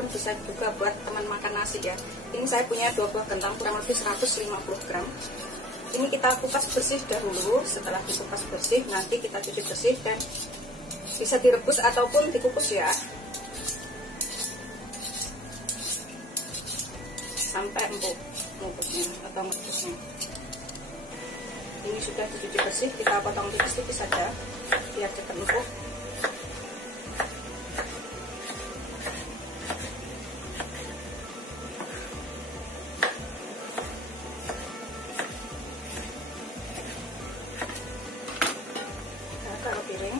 ataupun bisa juga buat teman makan nasi ya. Ini saya punya 2 buah kentang kurang lebih 150 gram. Ini kita kupas bersih dahulu. Setelah dikupas bersih, nanti kita cuci bersih dan bisa direbus ataupun dikukus ya, sampai empuk mengkukusnya atau merebusnya. Ini sudah dicuci bersih, kita potong tipis-tipis saja biar cepat empuk. Taruh piring.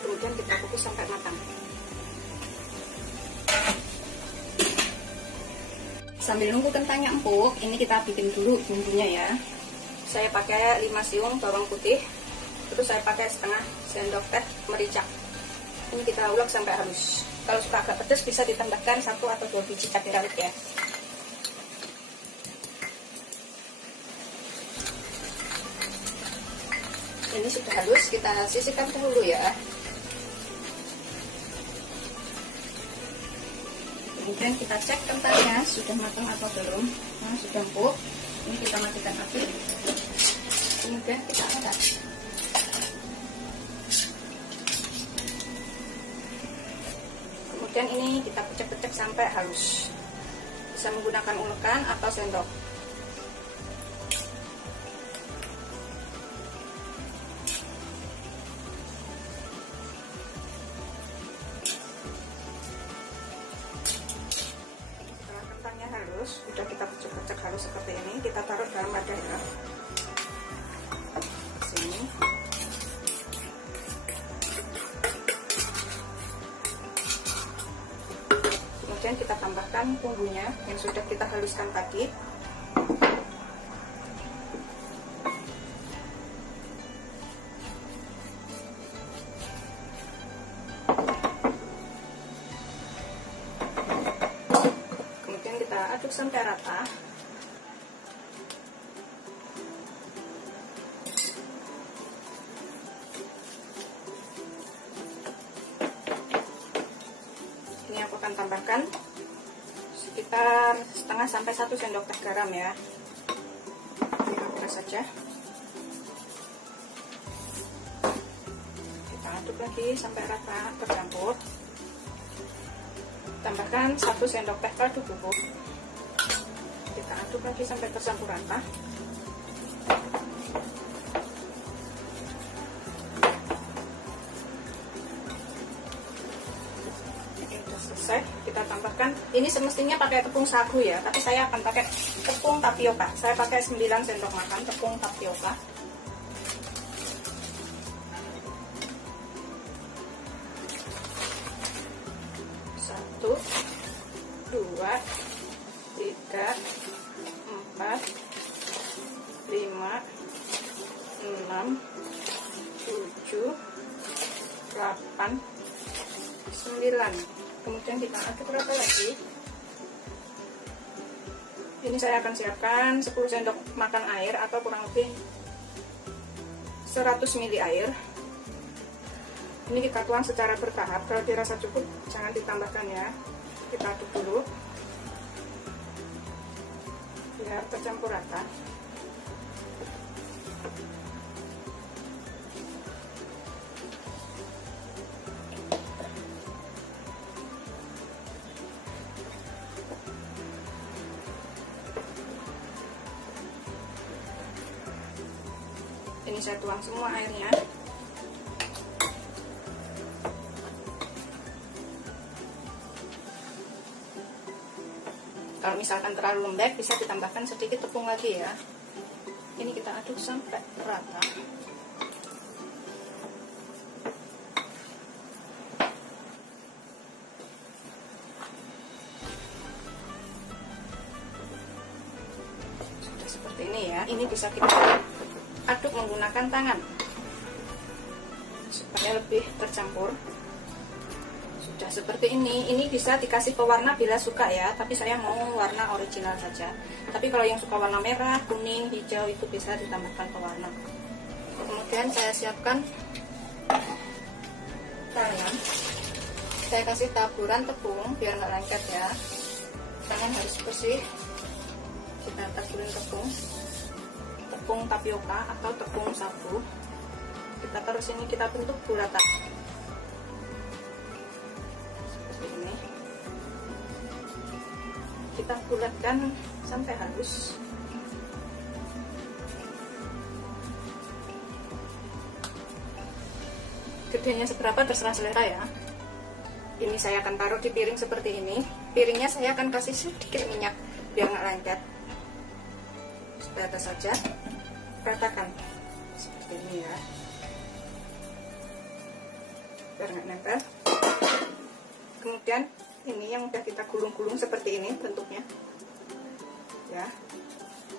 Kemudian kita kukus sampai matang. Sambil nunggu kentangnya empuk, ini kita bikin dulu bumbunya ya. Saya pakai 5 siung bawang putih, terus saya pakai setengah sendok teh merica. Ini kita ulek sampai halus. Kalau suka agak pedas bisa ditambahkan 1 atau 2 biji cabai rawit ya. Ini sudah halus, kita sisihkan dahulu ya. Kemudian kita cek kentangnya sudah matang atau belum. Nah, sudah empuk. Ini kita matikan api. Kemudian kita angkat. Kemudian ini kita pecek-pecek sampai halus. Bisa menggunakan ulekan atau sendok. Halus, sudah kita pecek-pecek halus seperti ini, kita taruh dalam wadah ya. Sini. Kemudian kita tambahkan bumbunya yang sudah kita haluskan tadi. Aduk sampai rata. Ini aku akan tambahkan sekitar setengah sampai 1 sendok teh garam ya. Kita saja. Kita aduk lagi sampai rata tercampur. Tambahkan 1 sendok teh kaldu bubuk. Kita aduk lagi sampai tercampur rata. Ini sudah selesai. Kita tambahkan, ini semestinya pakai tepung sagu ya, tapi saya akan pakai tepung tapioka. Saya pakai 9 sendok makan tepung tapioka. Satu, 2, 3, 4, 5, 6, 7, 8, 9. Kemudian kita aduk rata lagi. Ini saya akan siapkan 10 sendok makan air atau kurang lebih 100 ml air. Ini kita tuang secara bertahap. Kalau dirasa cukup jangan ditambahkan ya. Kita aduk dulu biar tercampur rata. Ini saya tuang semua airnya. Kalau misalkan terlalu lembek bisa ditambahkan sedikit tepung lagi ya. Ini kita aduk sampai rata. Sudah seperti ini ya. Ini bisa kita aduk menggunakan tangan supaya lebih tercampur. Sudah seperti ini bisa dikasih pewarna bila suka ya, tapi saya mau warna original saja. Tapi kalau yang suka warna merah, kuning, hijau itu bisa ditambahkan pewarna. Kemudian saya siapkan tangan, saya kasih taburan tepung biar nggak lengket ya. Tangan harus bersih. Kita taburin tepung tapioka atau tepung sagu. Kita taruh sini, kita bentuk bulatan seperti ini. Kita bulatkan sampai halus. Gedenya seberapa terserah selera ya. Ini saya akan taruh di piring seperti ini. Piringnya saya akan kasih sedikit minyak biar nggak lengket. Sebatas saja, ratakan seperti ini ya, biar nggak nempel. Kemudian ini yang udah kita gulung-gulung seperti ini bentuknya ya,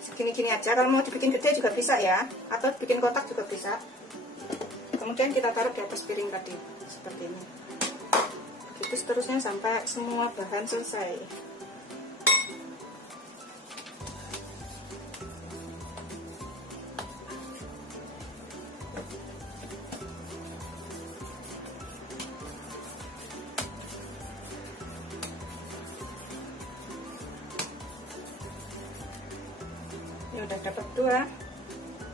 segini-gini aja. Kalau mau dibikin gede juga bisa ya, atau bikin kotak juga bisa. Kemudian kita taruh di atas piring tadi seperti ini. Begitu seterusnya sampai semua bahan selesai. Ini udah dapat 2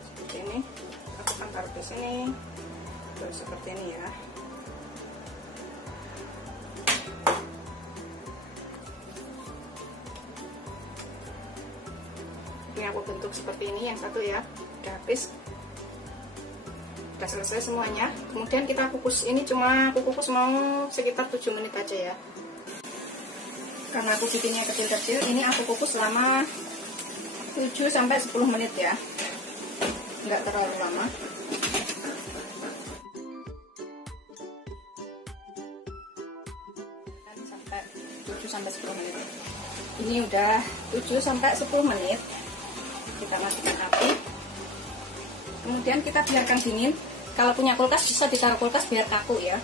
seperti ini. Aku akan taruh di sini. Terus seperti ini ya. Ini aku bentuk seperti ini, yang satu ya. Udah habis. Udah selesai semuanya. Kemudian kita kukus. Ini cuma aku kukus mau sekitar 7 menit aja ya. Karena aku bikinnya kecil-kecil, ini aku kukus selama 7-10 menit ya. Enggak terlalu lama. Sampai 10 menit. Ini udah 7-10 menit. Kita matikan api. Kemudian kita biarkan dingin. Kalau punya kulkas bisa ditaruh kulkas biar kaku ya.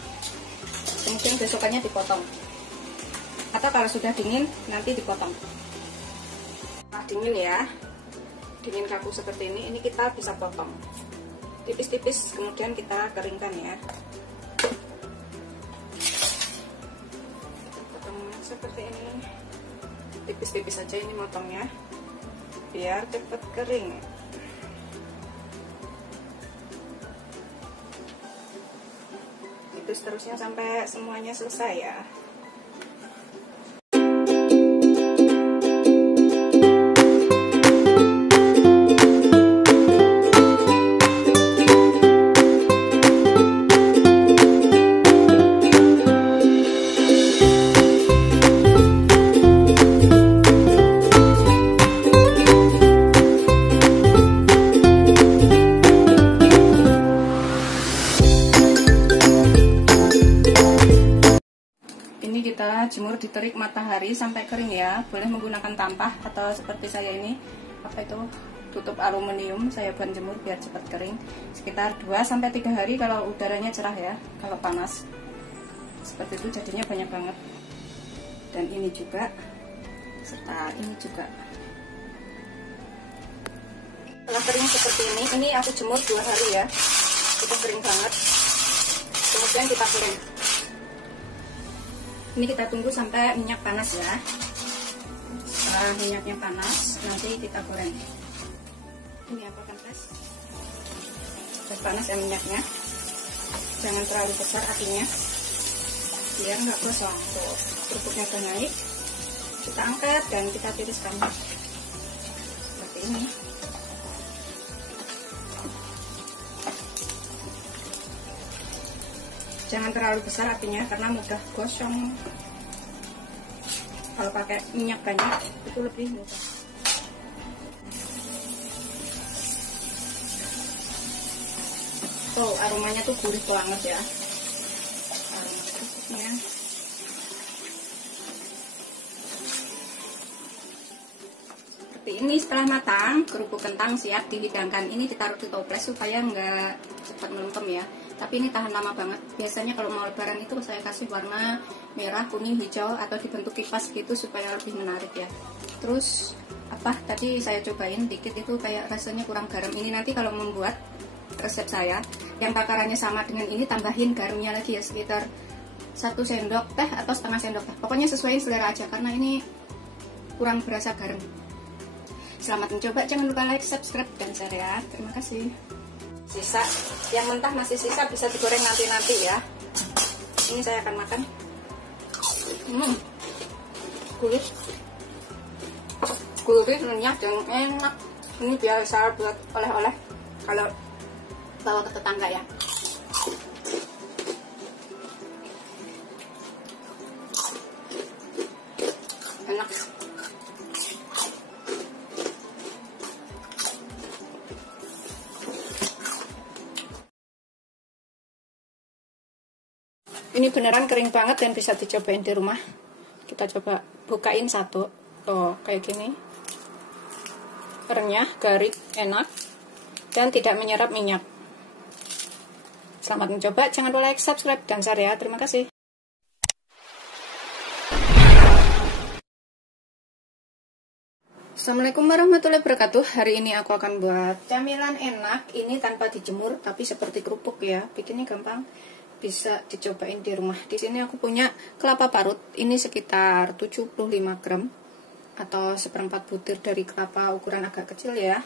Kemudian besokannya dipotong. Atau kalau sudah dingin nanti dipotong. Nah, dingin ya. Dingin kaku seperti ini kita bisa potong tipis-tipis, kemudian kita keringkan ya. Seperti ini, tipis-tipis saja ini motongnya biar cepat kering. Itu seterusnya sampai semuanya selesai ya. Kita jemur di terik matahari sampai kering ya. Boleh menggunakan tampah atau seperti saya ini, apa itu, tutup aluminium. Saya buat jemur biar cepat kering. Sekitar 2-3 hari kalau udaranya cerah ya. Kalau panas seperti itu jadinya banyak banget. Dan ini juga, serta ini juga. Setelah kering seperti ini aku jemur 2 hari ya. Itu kering banget. Kemudian kita goreng. Ini kita tunggu sampai minyak panas ya. Setelah minyaknya panas, nanti kita goreng. Ini aku akan tes. Sudah panas ya minyaknya. Jangan terlalu besar apinya, biar nggak gosong. Tuh, kerupuknya udah naik. Kita angkat dan kita tiriskan seperti ini. Jangan terlalu besar apinya karena mudah gosong. Kalau pakai minyak banyak itu lebih mudah. Tuh aromanya tuh gurih banget ya. Aroma kerupuknya. Seperti ini setelah matang, kerupuk kentang siap dihidangkan. Ini ditaruh di toples supaya nggak cepat melempem ya. Tapi ini tahan lama banget. Biasanya kalau mau lebaran itu saya kasih warna merah, kuning, hijau atau dibentuk kipas gitu supaya lebih menarik ya. Terus apa tadi saya cobain dikit itu kayak rasanya kurang garam. Ini nanti kalau membuat resep saya yang takarannya sama dengan ini, tambahin garamnya lagi ya, sekitar 1 sendok teh atau setengah sendok teh, pokoknya sesuai selera aja karena ini kurang berasa garam. Selamat mencoba, jangan lupa like, subscribe, dan share ya. Terima kasih. Sisa yang mentah masih sisa, bisa digoreng nanti ya. Ini saya akan makan. Gurih, renyah, dan enak. Ini biasa buat oleh-oleh kalau bawa ke tetangga ya. Enak. Ini beneran kering banget dan bisa dicobain di rumah. Kita coba bukain satu. Tuh, kayak gini. Renyah, garing, enak, dan tidak menyerap minyak. Selamat mencoba, jangan lupa like, subscribe, dan share ya. Terima kasih. Assalamualaikum warahmatullahi wabarakatuh. Hari ini aku akan buat camilan enak. Ini tanpa dijemur, tapi seperti kerupuk ya. Bikinnya gampang. Bisa dicobain di rumah. Di sini aku punya kelapa parut. Ini sekitar 75 gram atau seperempat butir dari kelapa ukuran agak kecil ya.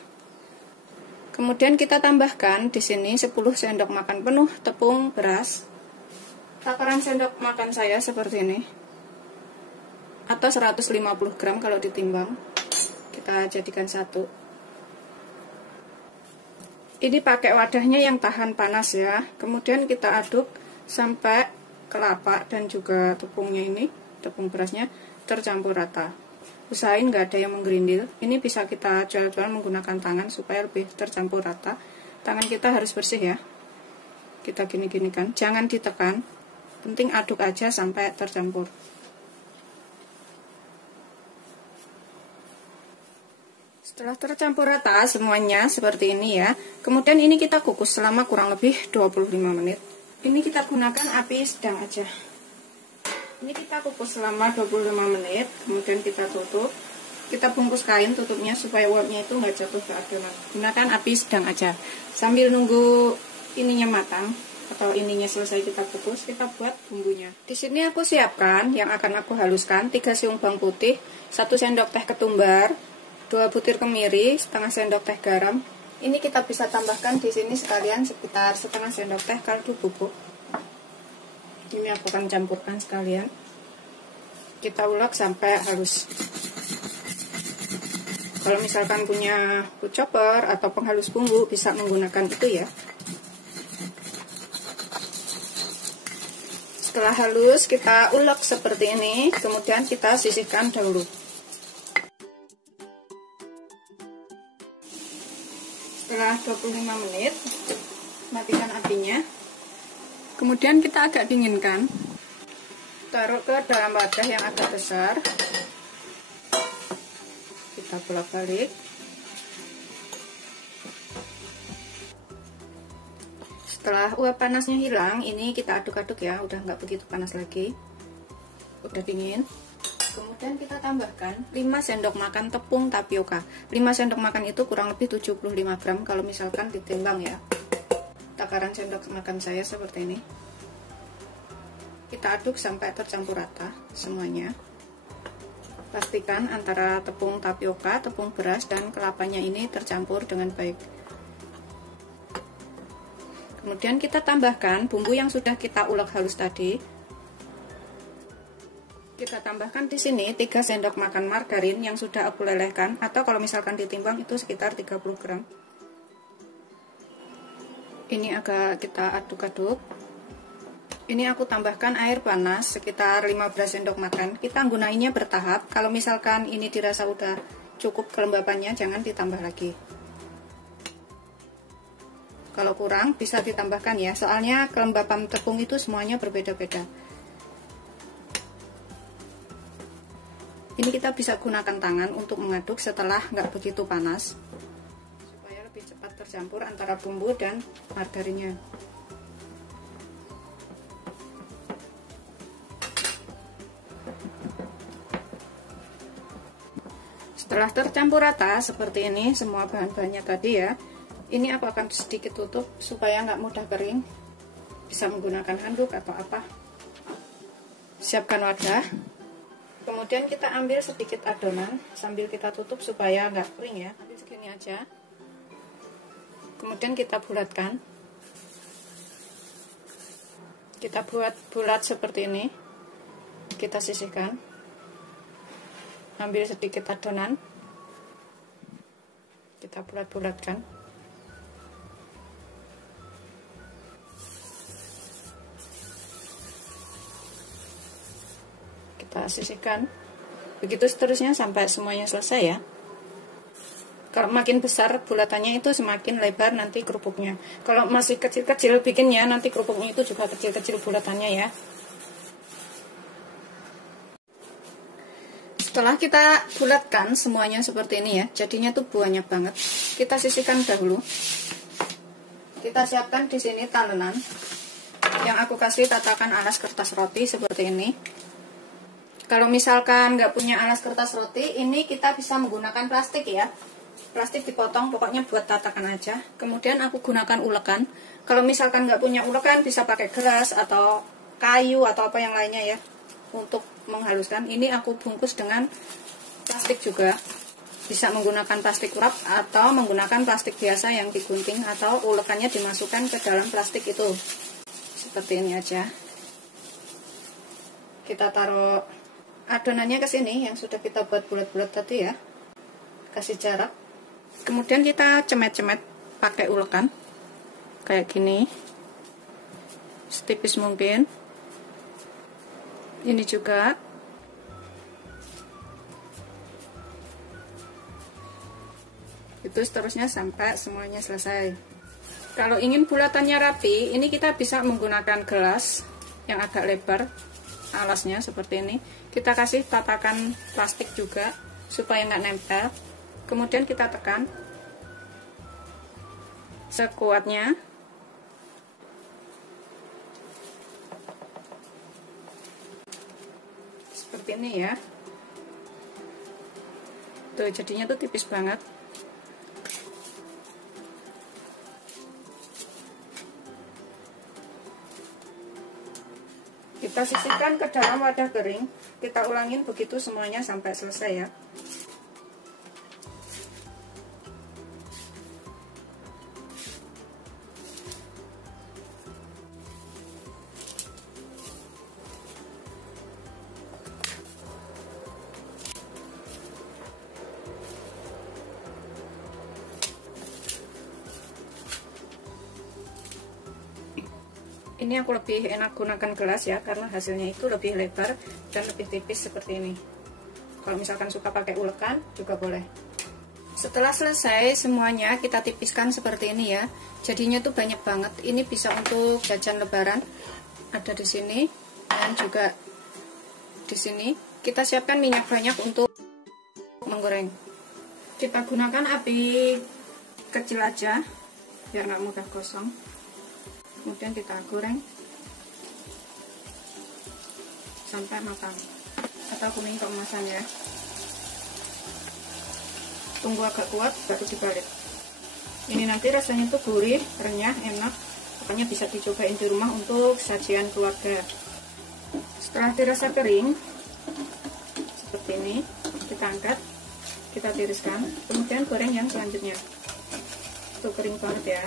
Kemudian kita tambahkan di sini 10 sendok makan penuh tepung beras. Takaran sendok makan saya seperti ini. Atau 150 gram kalau ditimbang. Kita jadikan satu. Ini pakai wadahnya yang tahan panas ya. Kemudian kita aduk sampai kelapa dan juga tepungnya ini, tepung berasnya tercampur rata. Usahain nggak ada yang menggerindil. Ini bisa kita jual-jual menggunakan tangan supaya lebih tercampur rata. Tangan kita harus bersih ya. Kita gini-ginikan, jangan ditekan. Penting aduk aja sampai tercampur. Setelah tercampur rata semuanya seperti ini ya. Kemudian ini kita kukus selama kurang lebih 25 menit. Ini kita gunakan api sedang aja. Ini kita kukus selama 25 menit. Kemudian kita tutup. Kita bungkus kain tutupnya supaya uapnya itu nggak jatuh ke adonan. Gunakan api sedang aja. Sambil nunggu ininya matang atau ininya selesai kita kukus, kita buat bumbunya. Di sini aku siapkan yang akan aku haluskan 3 siung bawang putih, 1 sendok teh ketumbar, 2 butir kemiri, setengah sendok teh garam. Ini kita bisa tambahkan di sini sekalian sekitar setengah sendok teh kaldu bubuk. Ini aku akan campurkan sekalian. Kita ulek sampai halus. Kalau misalkan punya food chopper atau penghalus bumbu bisa menggunakan itu ya. Setelah halus kita ulek seperti ini, kemudian kita sisihkan dahulu. Setelah 25 menit, matikan apinya. Kemudian kita agak dinginkan. Taruh ke dalam wadah yang agak besar. Kita bolak-balik. Setelah uap panasnya hilang, ini kita aduk-aduk ya, udah nggak begitu panas lagi. Udah dingin. Kemudian kita tambahkan 5 sendok makan tepung tapioka. 5 sendok makan itu kurang lebih 75 gram kalau misalkan ditimbang ya. Takaran sendok makan saya seperti ini. Kita aduk sampai tercampur rata semuanya. Pastikan antara tepung tapioka, tepung beras, dan kelapanya ini tercampur dengan baik. Kemudian kita tambahkan bumbu yang sudah kita ulek halus tadi. Kita tambahkan di sini 3 sendok makan margarin yang sudah aku lelehkan, atau kalau misalkan ditimbang itu sekitar 30 gram. Ini agak kita aduk-aduk. Ini aku tambahkan air panas sekitar 15 sendok makan. Kita gunainnya bertahap. Kalau misalkan ini dirasa udah cukup kelembapannya, jangan ditambah lagi. Kalau kurang bisa ditambahkan ya, soalnya kelembapan tepung itu semuanya berbeda-beda. Ini kita bisa gunakan tangan untuk mengaduk setelah nggak begitu panas, supaya lebih cepat tercampur antara bumbu dan margarinnya. Setelah tercampur rata seperti ini semua bahan-bahannya tadi ya, Ini aku akan sedikit tutup supaya nggak mudah kering. Bisa menggunakan handuk atau apa. Siapkan wadah. Kemudian kita ambil sedikit adonan sambil kita tutup supaya nggak kering ya. Ambil segini aja. Kemudian kita bulatkan. Kita buat bulat seperti ini. Kita sisihkan. Ambil sedikit adonan. Kita bulat-bulatkan. Kita sisihkan. Begitu seterusnya sampai semuanya selesai ya. Kalau makin besar bulatannya itu semakin lebar nanti kerupuknya. Kalau masih kecil-kecil bikinnya nanti kerupuknya itu juga kecil-kecil bulatannya ya. Setelah kita bulatkan semuanya seperti ini ya, jadinya tuh banyak banget. Kita sisihkan dahulu. Kita siapkan di sini talenan. Yang aku kasih tatakan alas kertas roti seperti ini. Kalau misalkan nggak punya alas kertas roti, ini kita bisa menggunakan plastik ya. Plastik dipotong, pokoknya buat tatakan aja. Kemudian aku gunakan ulekan. Kalau misalkan nggak punya ulekan, bisa pakai gelas atau kayu atau apa yang lainnya ya. Untuk menghaluskan, ini aku bungkus dengan plastik juga. Bisa menggunakan plastik wrap atau menggunakan plastik biasa yang digunting, atau ulekannya dimasukkan ke dalam plastik itu. Seperti ini aja. Kita taruh adonannya ke sini yang sudah kita buat bulat-bulat tadi ya. Kasih jarak. Kemudian kita cemet-cemet pakai ulekan kayak gini, setipis mungkin. Ini juga. Itu seterusnya sampai semuanya selesai. Kalau ingin bulatannya rapi, ini kita bisa menggunakan gelas yang agak lebar alasnya seperti ini. Kita kasih tatakan plastik juga supaya nggak nempel. Kemudian kita tekan sekuatnya. Seperti ini ya. Tuh jadinya tuh tipis banget. Kita sisihkan ke dalam wadah kering. Kita ulangin begitu semuanya sampai selesai ya. Ini aku lebih enak gunakan gelas ya, karena hasilnya itu lebih lebar dan lebih tipis seperti ini. Kalau misalkan suka pakai ulekan juga boleh. Setelah selesai semuanya kita tipiskan seperti ini ya. Jadinya tuh banyak banget. Ini bisa untuk jajan lebaran. Ada di sini dan juga di sini. Kita siapkan minyak banyak untuk menggoreng. Kita gunakan api kecil aja biar nggak mudah gosong. Kemudian kita goreng sampai matang atau kuning keemasan ya. Tunggu agak kuat baru dibalik. Ini nanti rasanya tuh gurih, renyah, enak. Pokoknya bisa dicobain di rumah untuk sajian keluarga. Setelah dirasa kering seperti ini, kita angkat, kita tiriskan, kemudian goreng yang selanjutnya. Tuh kering banget ya.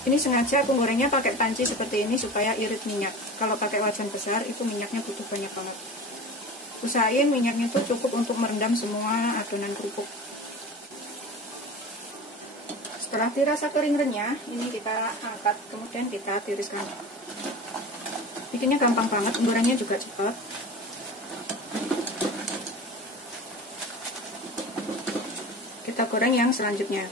Ini sengaja aku gorengnya pakai panci seperti ini supaya irit minyak. Kalau pakai wajan besar itu minyaknya butuh banyak banget. Usahain minyaknya itu cukup untuk merendam semua adonan kerupuk. Setelah dirasa kering renyah, ini kita angkat, kemudian kita tiriskan. Bikinnya gampang banget, gorengnya juga cepat. Kita goreng yang selanjutnya.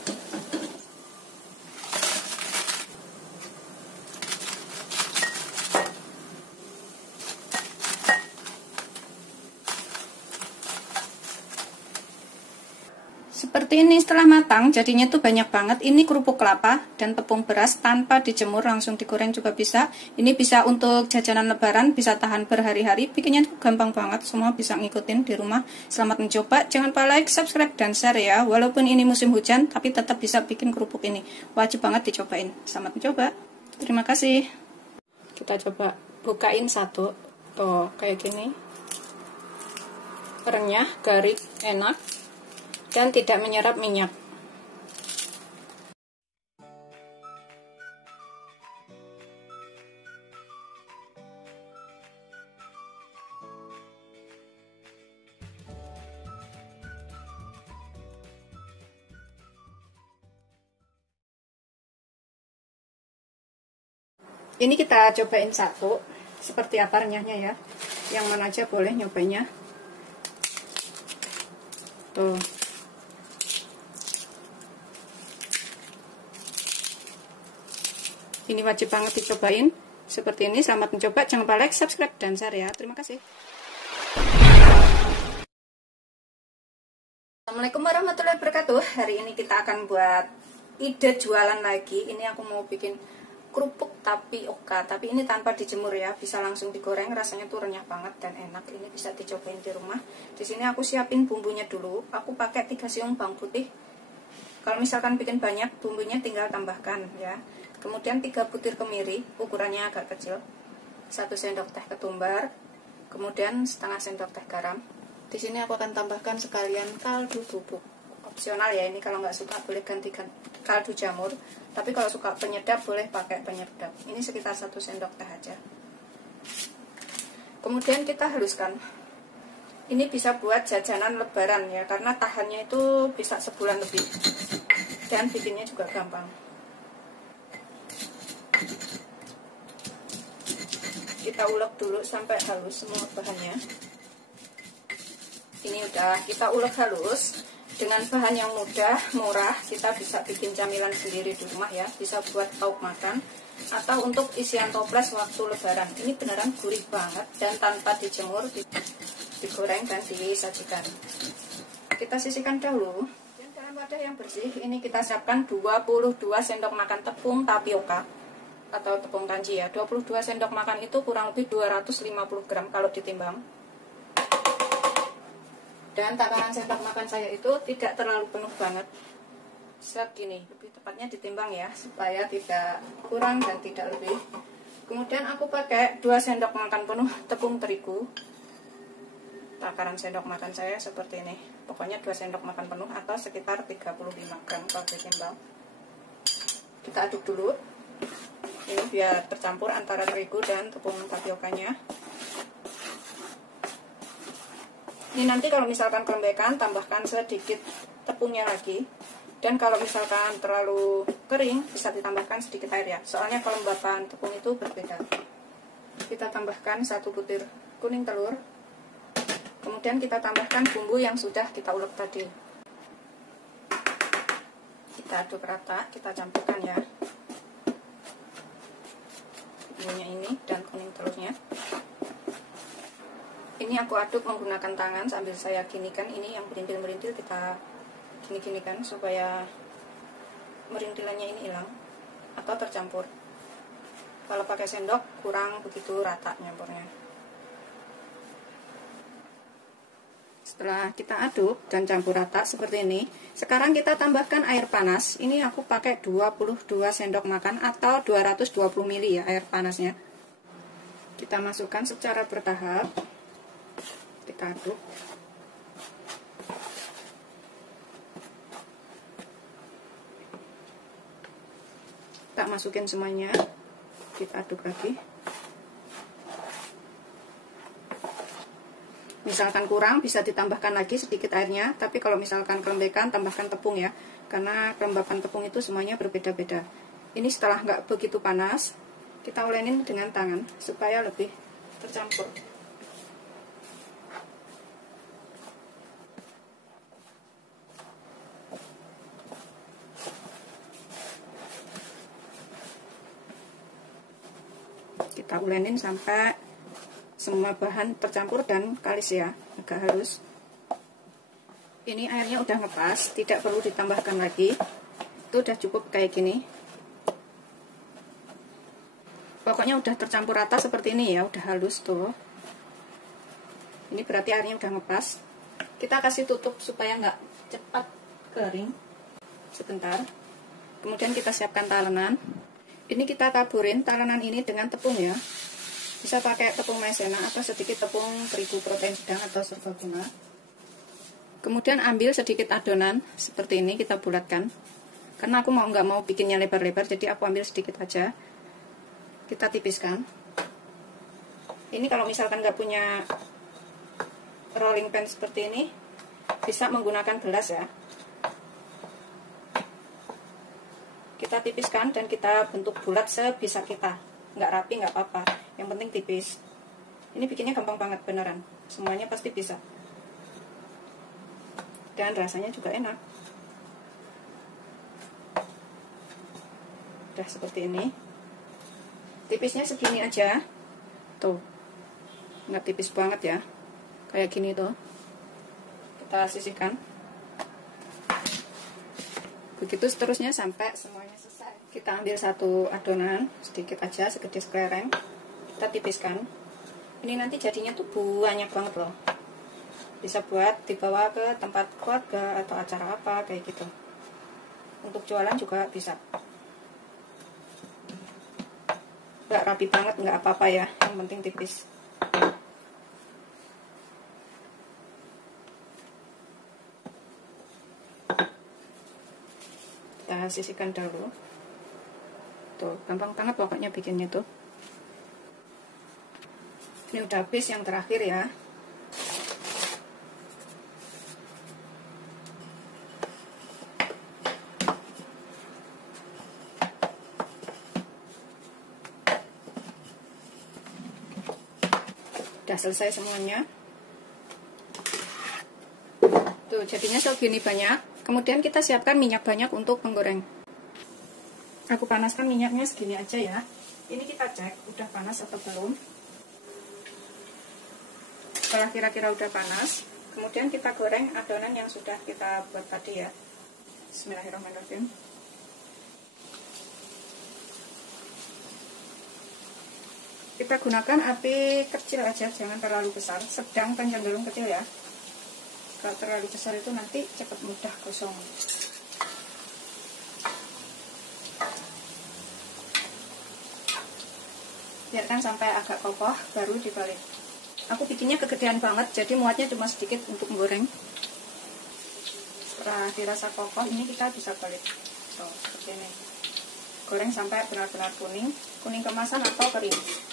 Seperti ini setelah matang, jadinya tuh banyak banget. Ini kerupuk kelapa dan tepung beras tanpa dijemur, langsung digoreng juga bisa. Ini bisa untuk jajanan lebaran, bisa tahan berhari-hari. Bikinnya tuh gampang banget, semua bisa ngikutin di rumah. Selamat mencoba, jangan lupa like, subscribe, dan share ya. Walaupun ini musim hujan, tapi tetap bisa bikin kerupuk ini. Wajib banget dicobain. Selamat mencoba. Terima kasih. Kita coba bukain satu. Tuh, kayak gini. Renyah, garing, enak. Dan tidak menyerap minyak. Ini kita cobain satu, seperti apa renyahnya ya. Yang mana aja boleh nyobainnya. Tuh. Ini wajib banget dicobain. Seperti ini, selamat mencoba. Jangan lupa like, subscribe, dan share ya. Terima kasih. Assalamualaikum warahmatullahi wabarakatuh. Hari ini kita akan buat ide jualan lagi. Ini aku mau bikin kerupuk tapioka, tapi ini tanpa dijemur ya. Bisa langsung digoreng, rasanya tuh renyah banget dan enak. Ini bisa dicobain di rumah. Di sini aku siapin bumbunya dulu. Aku pakai 3 siung bawang putih. Kalau misalkan bikin banyak, bumbunya tinggal tambahkan ya. Kemudian 3 butir kemiri, ukurannya agak kecil, 1 sendok teh ketumbar, kemudian setengah sendok teh garam. Di sini aku akan tambahkan sekalian kaldu bubuk. Opsional ya, ini kalau nggak suka boleh gantikan kaldu jamur. Tapi kalau suka penyedap boleh pakai penyedap. Ini sekitar 1 sendok teh aja. Kemudian kita haluskan. Ini bisa buat jajanan lebaran ya, karena tahannya itu bisa sebulan lebih. Dan bikinnya juga gampang. Kita ulek dulu sampai halus semua bahannya. Ini udah kita ulek halus. Dengan bahan yang mudah, murah, kita bisa bikin camilan sendiri di rumah ya. Bisa buat lauk makan atau untuk isian toples waktu lebaran. Ini beneran gurih banget dan tanpa dijemur, digoreng dan disajikan. Kita sisihkan dahulu. Dan dalam wadah yang bersih, ini kita siapkan 22 sendok makan tepung tapioka atau tepung kanji ya. 22 sendok makan itu kurang lebih 250 gram kalau ditimbang. Dan takaran sendok makan saya itu tidak terlalu penuh banget, segini, lebih tepatnya ditimbang ya, supaya tidak kurang dan tidak lebih. Kemudian aku pakai 2 sendok makan penuh tepung terigu. Takaran sendok makan saya seperti ini, pokoknya 2 sendok makan penuh atau sekitar 35 gram kalau ditimbang. Kita aduk dulu, ini biar tercampur antara terigu dan tepung tapiokanya. Ini nanti kalau misalkan kelembekan, tambahkan sedikit tepungnya lagi. Dan kalau misalkan terlalu kering, bisa ditambahkan sedikit air ya. Soalnya kelembapan tepung itu berbeda. Kita tambahkan 1 butir kuning telur. Kemudian kita tambahkan bumbu yang sudah kita ulek tadi. Kita aduk rata, kita campurkan ya. Bumbunya ini dan kuning telurnya. Ini aku aduk menggunakan tangan sambil saya ginikan. Ini yang merintil-merintil kita gini-ginikan supaya merintilannya ini hilang atau tercampur. Kalau pakai sendok kurang begitu rata nyampurnya. Setelah kita aduk dan campur rata seperti ini, sekarang kita tambahkan air panas. Ini aku pakai 22 sendok makan atau 220 ml ya air panasnya. Kita masukkan secara bertahap. Kita aduk. Kita masukin semuanya. Kita aduk lagi. Misalkan kurang bisa ditambahkan lagi sedikit airnya, tapi kalau misalkan kelembekan tambahkan tepung ya, karena kelembapan tepung itu semuanya berbeda-beda. Ini setelah nggak begitu panas, kita ulenin dengan tangan supaya lebih tercampur. Kita ulenin sampai semua bahan tercampur dan kalis ya, agak halus. Ini airnya udah ngepas, tidak perlu ditambahkan lagi. Itu udah cukup kayak gini. Pokoknya udah tercampur rata seperti ini ya, udah halus tuh. Ini berarti airnya udah ngepas. Kita kasih tutup supaya nggak cepat kering. Sebentar. Kemudian kita siapkan talenan. Ini kita taburin talenan ini dengan tepung ya. Bisa pakai tepung maizena atau sedikit tepung terigu protein sedang atau serbaguna. Kemudian ambil sedikit adonan seperti ini, kita bulatkan. Karena aku nggak mau bikinnya lebar-lebar, jadi aku ambil sedikit aja. Kita tipiskan. Ini kalau misalkan nggak punya rolling pin seperti ini, bisa menggunakan gelas ya. Kita tipiskan dan kita bentuk bulat sebisa kita. Nggak rapi nggak apa-apa, yang penting tipis. Ini bikinnya gampang banget beneran, semuanya pasti bisa. Dan rasanya juga enak. Udah seperti ini. Tipisnya segini aja. Tuh. Nggak tipis banget ya. Kayak gini tuh. Kita sisihkan. Begitu seterusnya sampai semuanya selesai. Kita ambil satu adonan, sedikit aja, segede kelereng. Kita tipiskan. Ini nanti jadinya tuh banyak banget loh. Bisa buat dibawa ke tempat keluarga atau acara apa kayak gitu. Untuk jualan juga bisa. Nggak rapi banget, nggak apa-apa ya, yang penting tipis. Kita sisihkan dulu. Tuh, gampang banget pokoknya bikinnya tuh. Ini udah habis, yang terakhir ya. Udah selesai semuanya. Tuh, jadinya segini banyak. Kemudian kita siapkan minyak banyak untuk menggoreng. Aku panaskan minyaknya segini aja ya. Ini kita cek udah panas atau belum. Setelah kira-kira udah panas, kemudian kita goreng adonan yang sudah kita buat tadi ya. Bismillahirrahmanirrahim. Kita gunakan api kecil aja, jangan terlalu besar, sedang dan cenderung kecil ya. Kalau terlalu besar itu nanti cepat mudah gosong. Biarkan sampai agak kokoh, baru dibalik. Aku bikinnya kegedean banget, jadi muatnya cuma sedikit untuk menggoreng. Setelah dirasa kokoh, ini kita bisa balik. So, seperti ini. Goreng sampai benar-benar kuning, kuning kemasan atau kering.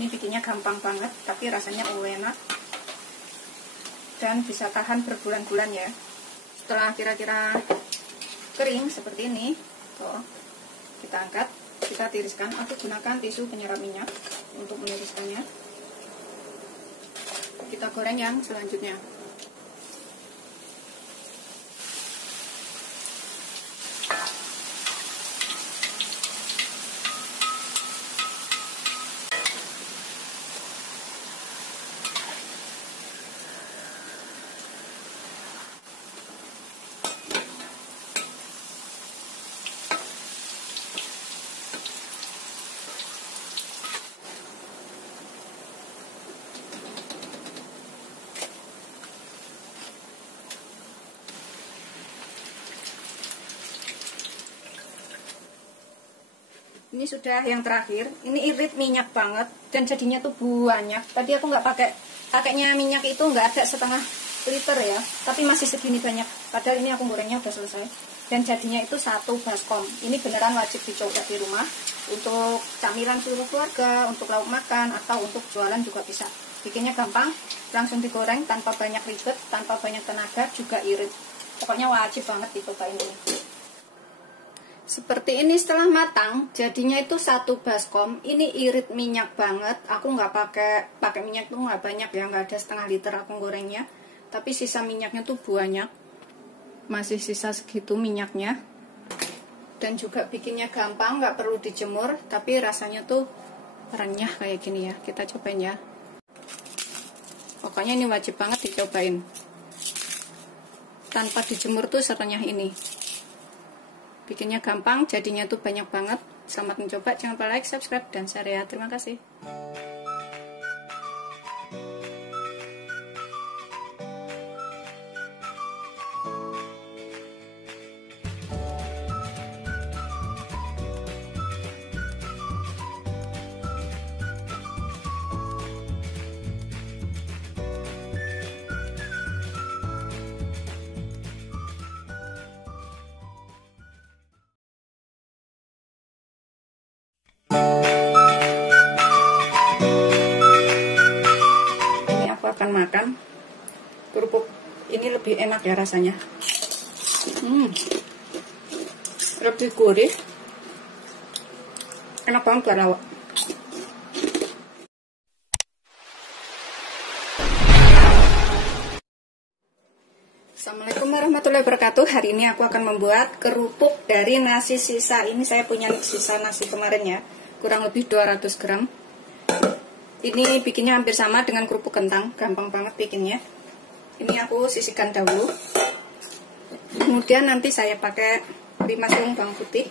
Ini bikinnya gampang banget, tapi rasanya enak dan bisa tahan berbulan-bulan ya. Setelah kira-kira kering seperti ini, tuh, kita angkat, kita tiriskan. Aku gunakan tisu penyerap minyak untuk meniriskannya. Kita goreng yang selanjutnya. Ini sudah yang terakhir. Ini irit minyak banget dan jadinya tuh banyak. Tadi aku nggak pakainya minyak itu nggak ada setengah liter ya, tapi masih segini banyak. Padahal ini aku gorengnya udah selesai. Dan jadinya itu 1 baskom. Ini beneran wajib dicoba di rumah untuk camilan seluruh keluarga, untuk lauk makan atau untuk jualan juga bisa. Bikinnya gampang, langsung digoreng tanpa banyak ribet, tanpa banyak tenaga, juga irit. Pokoknya wajib banget dicobain ini. Seperti ini setelah matang, jadinya itu 1 baskom. Ini irit minyak banget. Aku nggak pakai minyak tuh nggak banyak ya, nggak ada setengah liter aku gorengnya. Tapi sisa minyaknya tuh banyak. Masih sisa segitu minyaknya. Dan juga bikinnya gampang, nggak perlu dijemur. Tapi rasanya tuh renyah kayak gini ya. Kita cobain ya. Pokoknya ini wajib banget dicobain. Tanpa dijemur tuh serenyah ini. Bikinnya gampang, jadinya tuh banyak banget. Selamat mencoba, jangan lupa like, subscribe, dan share ya. Terima kasih. Akan makan kerupuk ini lebih enak ya rasanya, lebih gurih, enak banget buat lawak. Assalamualaikum warahmatullahi wabarakatuh. Hari ini aku akan membuat kerupuk dari nasi sisa. Ini saya punya sisa nasi kemarin ya, kurang lebih 200 gram. Ini bikinnya hampir sama dengan kerupuk kentang, gampang banget bikinnya. Ini aku sisihkan dahulu. Kemudian nanti saya pakai 5 siung bawang putih.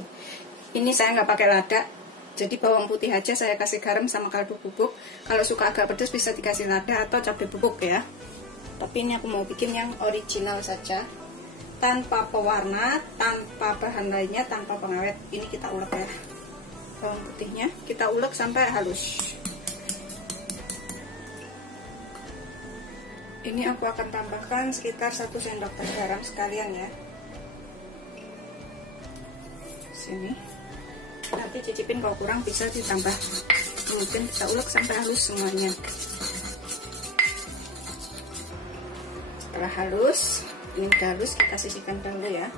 Ini saya nggak pakai lada, jadi bawang putih aja saya kasih garam sama kaldu bubuk. Kalau suka agak pedas bisa dikasih lada atau cabai bubuk ya. Tapi ini aku mau bikin yang original saja, tanpa pewarna, tanpa bahan lainnya, tanpa pengawet. Ini kita ulek ya, bawang putihnya kita ulek sampai halus. Ini aku akan tambahkan sekitar 1 sendok teh garam sekalian ya. Sini. Nanti cicipin kalau kurang bisa ditambah. Kemudian kita ulek sampai halus semuanya. Setelah halus, ini udah halus, kita sisihkan dulu ya.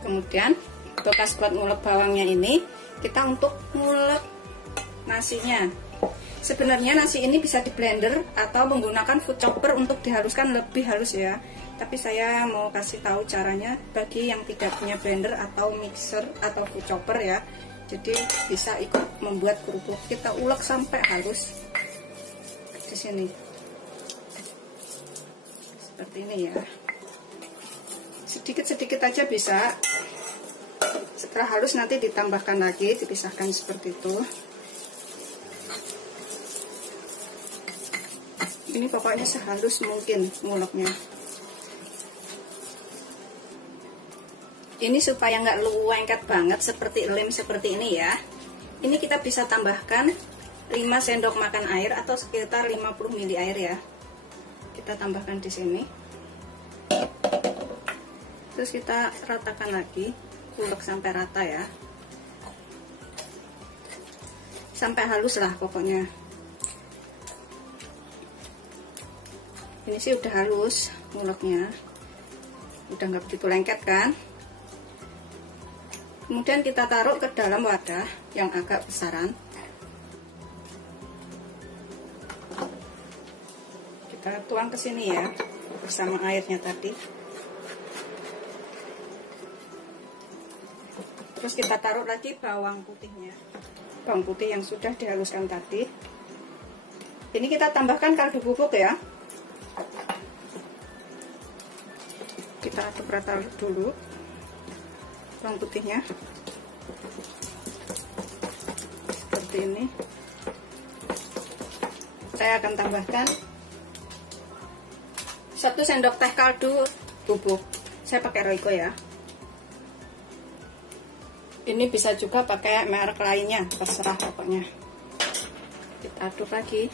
Kemudian bekas buat ngulek bawangnya ini kita untuk ngulek nasinya. Sebenarnya nasi ini bisa di blender atau menggunakan food chopper untuk dihaluskan lebih halus ya. Tapi saya mau kasih tahu caranya bagi yang tidak punya blender atau mixer atau food chopper ya. Jadi bisa ikut membuat kerupuk. Kita ulek sampai halus di sini. Seperti ini ya. Sedikit-sedikit aja bisa. Setelah halus nanti ditambahkan lagi, dipisahkan seperti itu. Ini pokoknya sehalus mungkin nguleknya. Ini supaya nggak lengket banget seperti lem seperti ini ya. Ini kita bisa tambahkan 5 sendok makan air atau sekitar 50 ml air ya. Kita tambahkan di sini. Terus kita ratakan lagi, ulek sampai rata ya, sampai halus lah pokoknya. Ini sih udah halus nguleknya, udah nggak begitu lengket kan. Kemudian kita taruh ke dalam wadah yang agak besaran. Kita tuang ke sini ya, bersama airnya tadi. Terus kita taruh lagi bawang putihnya, bawang putih yang sudah dihaluskan tadi. Ini kita tambahkan kaldu bubuk ya. Kita aduk rata dulu bawang putihnya, seperti ini. Saya akan tambahkan 1 sendok teh kaldu bubuk. Saya pakai Royco ya. Ini bisa juga pakai merek lainnya, terserah pokoknya. Kita aduk lagi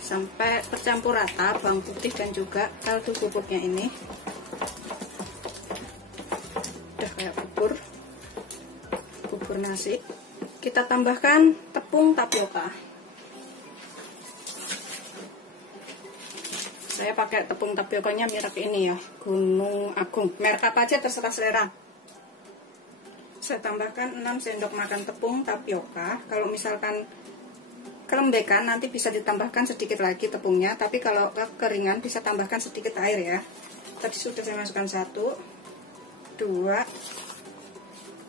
sampai tercampur rata bawang putih dan juga kaldu bubuknya ini. Udah kayak bubur nasi. Kita tambahkan tepung tapioka. Saya pakai tepung tapiokanya merek ini ya, Gunung Agung. Merek apa aja terserah selera. Saya tambahkan 6 sendok makan tepung tapioka. Kalau misalkan kelembekan nanti bisa ditambahkan sedikit lagi tepungnya, tapi kalau kekeringan bisa tambahkan sedikit air ya. Tadi sudah saya masukkan 1, 2,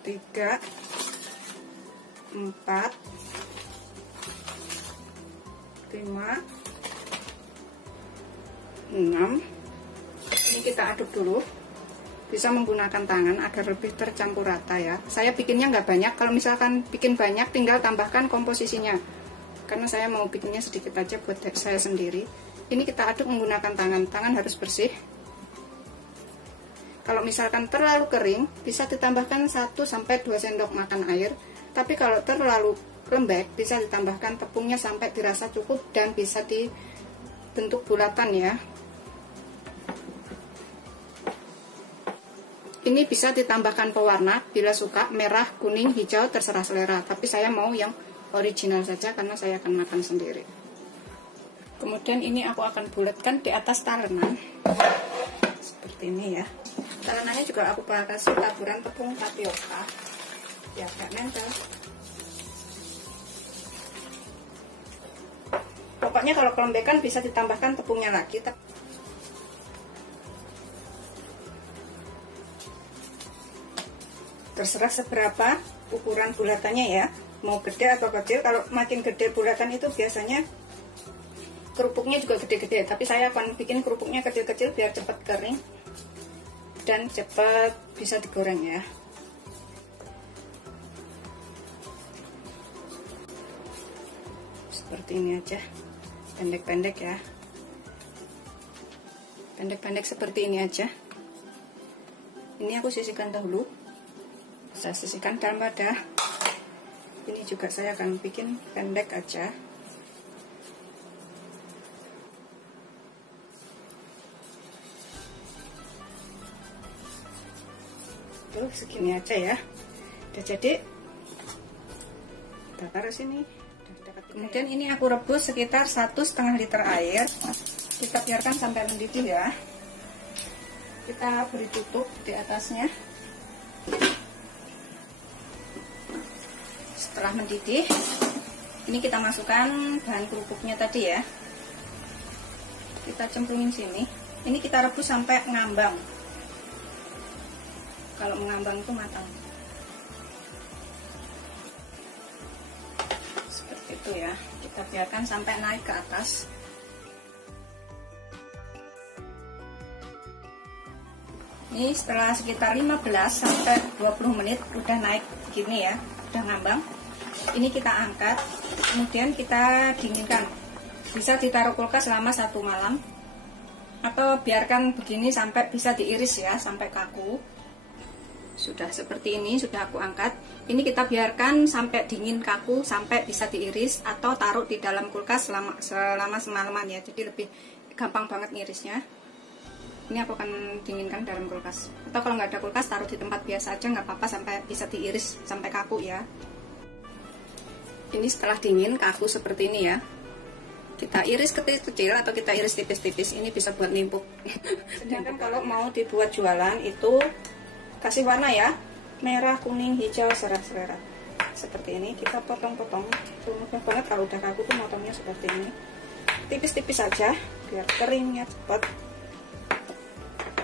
3, 4, 5, 6. Ini kita aduk dulu. Bisa menggunakan tangan agar lebih tercampur rata ya. Saya bikinnya nggak banyak. Kalau misalkan bikin banyak, tinggal tambahkan komposisinya. Karena saya mau bikinnya sedikit aja buat saya sendiri. Ini kita aduk menggunakan tangan. Tangan harus bersih. Kalau misalkan terlalu kering, bisa ditambahkan 1-2 sendok makan air. Tapi kalau terlalu lembek, bisa ditambahkan tepungnya sampai dirasa cukup dan bisa dibentuk bulatan ya. Ini bisa ditambahkan pewarna bila suka, merah, kuning, hijau, terserah selera. Tapi saya mau yang original saja karena saya akan makan sendiri. Kemudian ini aku akan bulatkan di atas talenan. Seperti ini ya. Talenannya juga aku kasih taburan tepung tapioka. Ya, kayak nempel. Pokoknya kalau kelembekan bisa ditambahkan tepungnya lagi. Terserah seberapa ukuran bulatannya ya, mau gede atau kecil. Kalau makin gede bulatan itu biasanya kerupuknya juga gede-gede, tapi saya akan bikin kerupuknya kecil-kecil biar cepat kering dan cepat bisa digoreng ya. Seperti ini aja, pendek-pendek ya, pendek-pendek seperti ini aja. Ini aku sisihkan dahulu. Saya sisihkan dalam wadah. Ini juga saya akan bikin pendek aja. Tuh segini aja ya. Udah jadi. Kita taruh sini. Kemudian ini aku rebus sekitar 1,5 liter air. Kita biarkan sampai mendidih ya. Kita beri tutup di atasnya. Setelah mendidih, ini kita masukkan bahan kerupuknya tadi ya. Kita cemplungin sini. Ini kita rebus sampai ngambang. Kalau mengambang itu matang. Seperti itu ya. Kita biarkan sampai naik ke atas. Ini setelah sekitar 15 sampai 20 menit udah naik begini ya, udah ngambang. Ini kita angkat, kemudian kita dinginkan. Bisa ditaruh kulkas selama 1 malam, atau biarkan begini sampai bisa diiris ya, sampai kaku. Sudah seperti ini, sudah aku angkat. Ini kita biarkan sampai dingin kaku, sampai bisa diiris, atau taruh di dalam kulkas selama semalaman ya. Jadi lebih gampang banget ngirisnya. Ini aku akan dinginkan dalam kulkas. Atau kalau nggak ada kulkas, taruh di tempat biasa aja, nggak apa-apa, sampai bisa diiris sampai kaku ya. Ini setelah dingin kaku seperti ini ya. Kita iris kecil-kecil atau kita iris tipis-tipis. Ini bisa buat nimpuk. Sedangkan kalau mau dibuat jualan itu kasih warna ya, merah, kuning, hijau, selera. Seperti ini kita potong-potong. Mudah banget kalau udah kaku tuh motongnya seperti ini. Tipis-tipis saja biar keringnya cepat.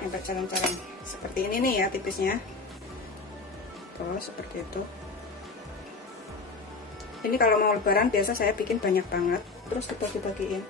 Yang jalan-jalan seperti ini nih ya tipisnya. Tuh seperti itu. Ini kalau mau lebaran biasa saya bikin banyak banget, terus dibagi-bagiin.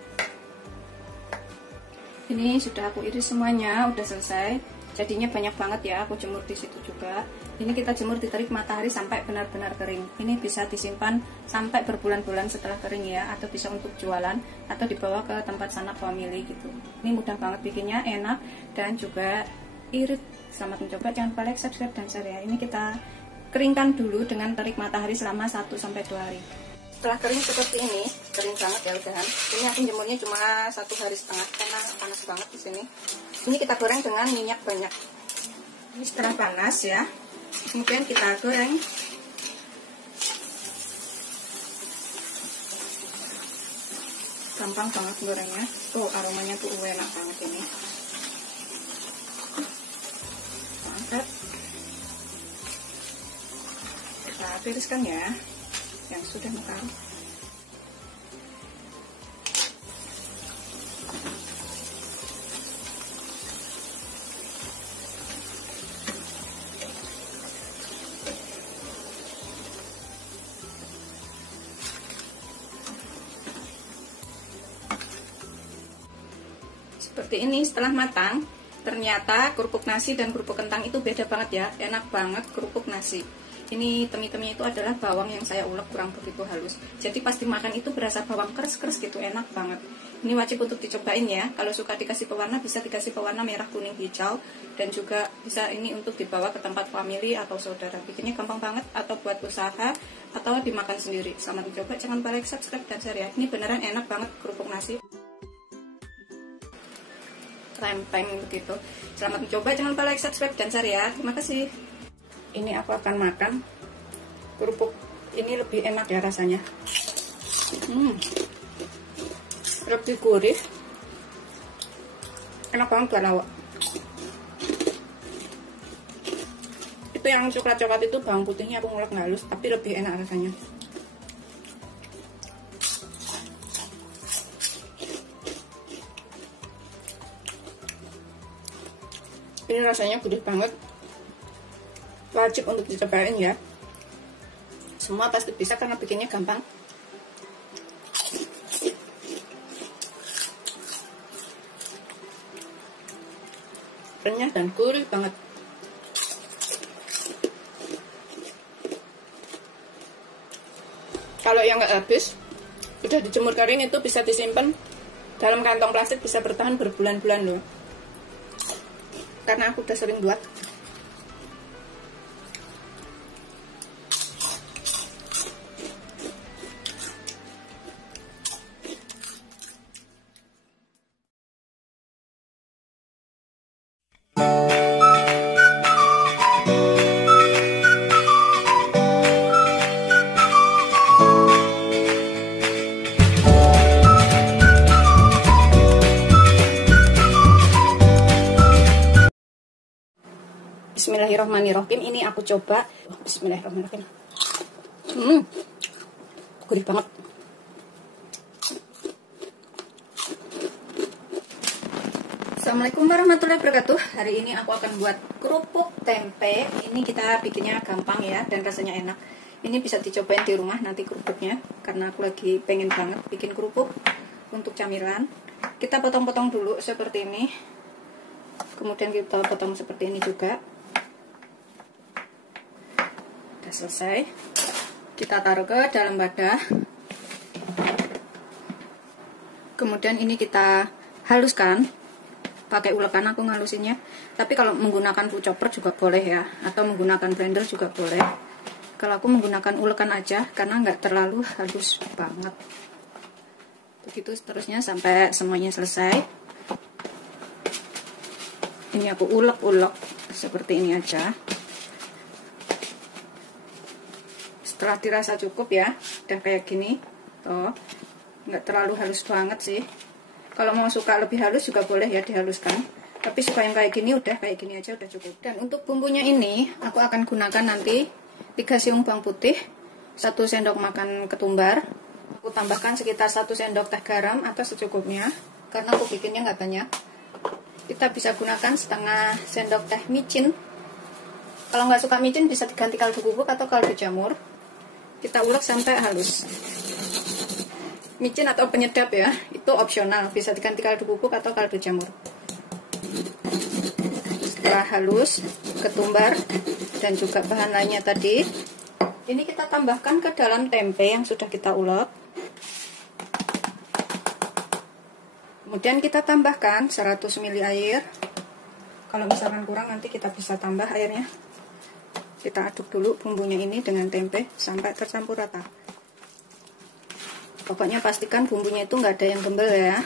Ini sudah aku iris semuanya, udah selesai. Jadinya banyak banget ya, aku jemur di situ juga. Ini kita jemur di terik matahari sampai benar-benar kering. Ini bisa disimpan sampai berbulan-bulan setelah kering ya, atau bisa untuk jualan atau dibawa ke tempat sanak family gitu. Ini mudah banget bikinnya, enak dan juga irit. Selamat mencoba, jangan lupa like, subscribe dan share ya. Ini kita keringkan dulu dengan terik matahari selama 1-2 hari. Setelah kering seperti ini, kering banget ya udahan. Ini aku jemurnya cuma 1,5 hari karena panas banget di sini. Ini kita goreng dengan minyak banyak. Ini setelah panas ya, kemudian kita goreng. Gampang banget gorengnya. Tuh aromanya tuh enak banget ini. Angkat. Kita tiriskan ya yang sudah matang. seperti ini. Setelah matang, ternyata kerupuk nasi dan kerupuk kentang itu beda banget ya. Enak banget kerupuk nasi. Ini temi-temi itu adalah bawang yang saya ulek kurang begitu halus. Jadi pas dimakan itu berasa bawang keres-keres gitu, enak banget. Ini wajib untuk dicobain ya. Kalau suka dikasih pewarna, bisa dikasih pewarna merah, kuning, hijau. Dan juga bisa ini untuk dibawa ke tempat family atau saudara. Bikinnya gampang banget, atau buat usaha, atau dimakan sendiri. Selamat mencoba, jangan lupa like, subscribe, dan share ya. Ini beneran enak banget kerupuk nasi. Rempeng begitu. Selamat mencoba, jangan lupa like, subscribe, dan share ya. Terima kasih. Ini aku akan makan kerupuk ini, lebih enak ya rasanya. Lebih gurih, enak banget buat lawak. Itu yang coklat-coklat itu bawang putihnya aku ngulek halus, tapi lebih enak rasanya. Ini rasanya gurih banget. Wajib untuk dicobain ya. Semua pasti bisa karena bikinnya gampang. Renyah dan gurih banget. Kalau yang nggak habis, udah dijemur kering, itu bisa disimpan dalam kantong plastik, bisa bertahan berbulan-bulan loh. Karena aku udah sering buat. Bismillahirrahmanirrahim. Ini aku coba. Bismillahirrahmanirrahim. Gurih banget. Assalamualaikum warahmatullahi wabarakatuh. Hari ini aku akan buat kerupuk tempe. Ini kita bikinnya gampang ya, dan rasanya enak. Ini bisa dicobain di rumah nanti kerupuknya, karena aku lagi pengen banget bikin kerupuk untuk camilan. Kita potong-potong dulu seperti ini. Kemudian kita potong seperti ini juga. Udah selesai. Kita taruh ke dalam wadah. Kemudian ini kita haluskan pakai ulekan, aku ngalusinnya. Tapi kalau menggunakan food chopper juga boleh ya, atau menggunakan blender juga boleh. Kalau aku menggunakan ulekan aja karena nggak terlalu halus banget. Begitu seterusnya sampai semuanya selesai. Ini aku ulek-ulek seperti ini aja. Setelah dirasa cukup ya, udah kayak gini. Tuh, nggak terlalu halus banget sih. Kalau mau suka lebih halus juga boleh ya dihaluskan. Tapi suka yang kayak gini, udah kayak gini aja udah cukup. Dan untuk bumbunya ini, aku akan gunakan nanti 3 siung bawang putih, 1 sendok makan ketumbar. Aku tambahkan sekitar 1 sendok teh garam atau secukupnya, karena aku bikinnya nggak banyak. Kita bisa gunakan setengah sendok teh micin. Kalau nggak suka micin bisa diganti kaldu bubuk atau kaldu jamur. Kita ulek sampai halus. Micin atau penyedap ya, itu opsional, bisa diganti kaldu bubuk atau kaldu jamur. Setelah halus, ketumbar dan juga bahan lainnya tadi, ini kita tambahkan ke dalam tempe yang sudah kita ulek. Kemudian kita tambahkan 100 ml air. Kalau misalkan kurang nanti kita bisa tambah airnya. Kita aduk dulu bumbunya ini dengan tempe sampai tercampur rata. Pokoknya pastikan bumbunya itu nggak ada yang gembel ya.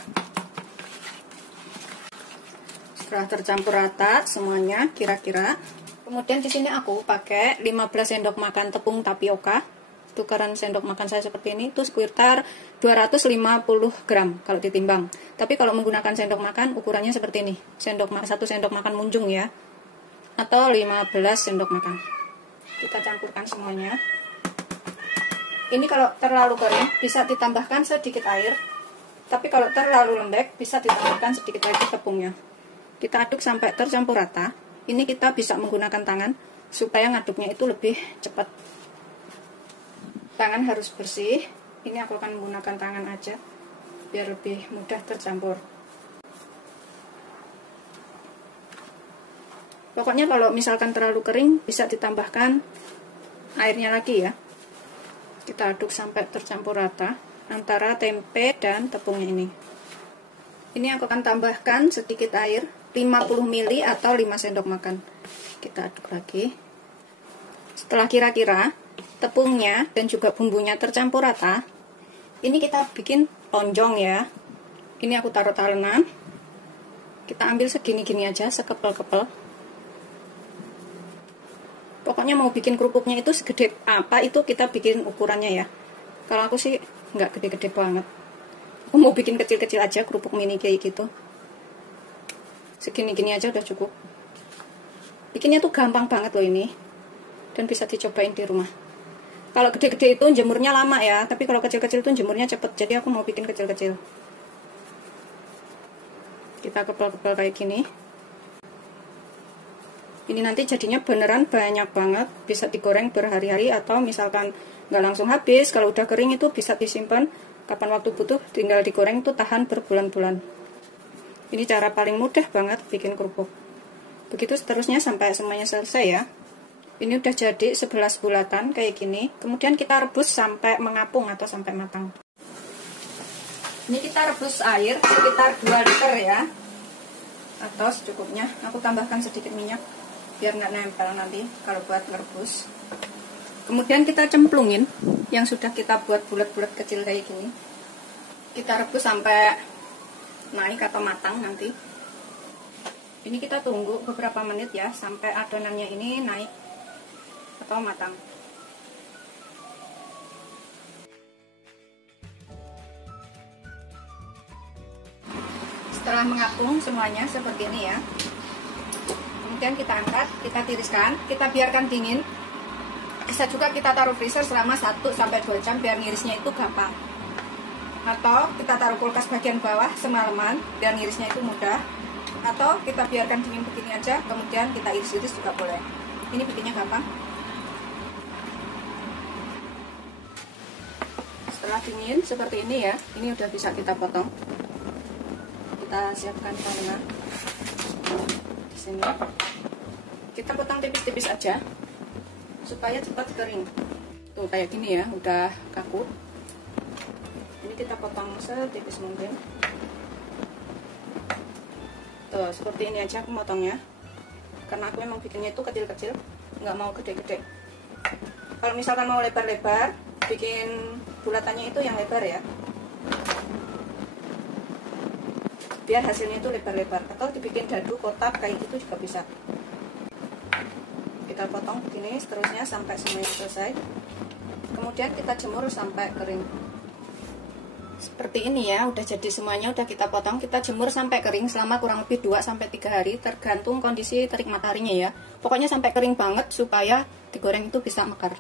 Setelah tercampur rata semuanya kira-kira. Kemudian di sini aku pakai 15 sendok makan tepung tapioka. Tukaran sendok makan saya seperti ini, itu sekitar 250 gram kalau ditimbang. Tapi kalau menggunakan sendok makan ukurannya seperti ini, 1 sendok makan munjung ya, atau 15 sendok makan. Kita campurkan semuanya. Ini kalau terlalu kering bisa ditambahkan sedikit air, tapi kalau terlalu lembek bisa ditambahkan sedikit lagi tepungnya. Kita aduk sampai tercampur rata. Ini kita bisa menggunakan tangan supaya ngaduknya itu lebih cepat. Tangan harus bersih. Ini aku akan menggunakan tangan aja biar lebih mudah tercampur. Pokoknya kalau misalkan terlalu kering bisa ditambahkan airnya lagi ya. Kita aduk sampai tercampur rata antara tempe dan tepungnya ini. Ini aku akan tambahkan sedikit air, 50 ml atau 5 sendok makan. Kita aduk lagi. Setelah kira-kira tepungnya dan juga bumbunya tercampur rata, ini kita bikin lonjong ya. Ini aku taruh talenan. Kita ambil segini-gini aja, sekepel-kepel. Pokoknya mau bikin kerupuknya itu segede apa itu kita bikin ukurannya ya. Kalau aku sih nggak gede-gede banget. Aku mau bikin kecil-kecil aja, kerupuk mini kayak gitu. Segini-gini aja udah cukup. Bikinnya tuh gampang banget loh ini. Dan bisa dicobain di rumah. Kalau gede-gede itu jemurnya lama ya, tapi kalau kecil-kecil itu jemurnya cepet. Jadi aku mau bikin kecil-kecil. Kita kepel-kepel kayak gini. Ini nanti jadinya beneran banyak banget, bisa digoreng berhari-hari atau misalkan nggak langsung habis. Kalau udah kering itu bisa disimpan kapan waktu butuh, tinggal digoreng itu tahan berbulan-bulan. Ini cara paling mudah banget bikin kerupuk. Begitu seterusnya sampai semuanya selesai ya. Ini udah jadi 11 bulatan kayak gini. Kemudian kita rebus sampai mengapung atau sampai matang. Ini kita rebus air sekitar 2 liter ya, atau secukupnya. Aku tambahkan sedikit minyak biar nggak nempel nanti kalau buat ngerebus. Kemudian kita cemplungin yang sudah kita buat bulat-bulat kecil kayak gini. Kita rebus sampai naik atau matang nanti. Ini kita tunggu beberapa menit ya sampai adonannya ini naik atau matang. Setelah mengapung semuanya seperti ini ya, kemudian kita angkat, kita tiriskan, kita biarkan dingin. Bisa juga kita taruh freezer selama 1-2 jam biar ngirisnya itu gampang. Atau kita taruh kulkas bagian bawah semalaman biar ngirisnya itu mudah. Atau kita biarkan dingin begini aja, kemudian kita iris-iris juga boleh. Ini bikinnya gampang. Setelah dingin seperti ini ya, ini udah bisa kita potong. Kita siapkan tengah di sini. Kita potong tipis-tipis aja supaya cepat kering. Tuh kayak gini ya, udah kaku. Ini kita potong setipis mungkin. Tuh seperti ini aja aku motongnya. Karena aku memang bikinnya itu kecil-kecil, nggak mau gede-gede. Kalau misalkan mau lebar-lebar, bikin bulatannya itu yang lebar ya. Biar hasilnya itu lebar-lebar, atau dibikin dadu kotak kayak gitu juga bisa. Kita potong begini seterusnya sampai semuanya selesai. Kemudian kita jemur sampai kering. Seperti ini ya, udah jadi semuanya, udah kita potong. Kita jemur sampai kering selama kurang lebih 2-3 hari, tergantung kondisi terik mataharinya ya. Pokoknya sampai kering banget supaya digoreng itu bisa mekar.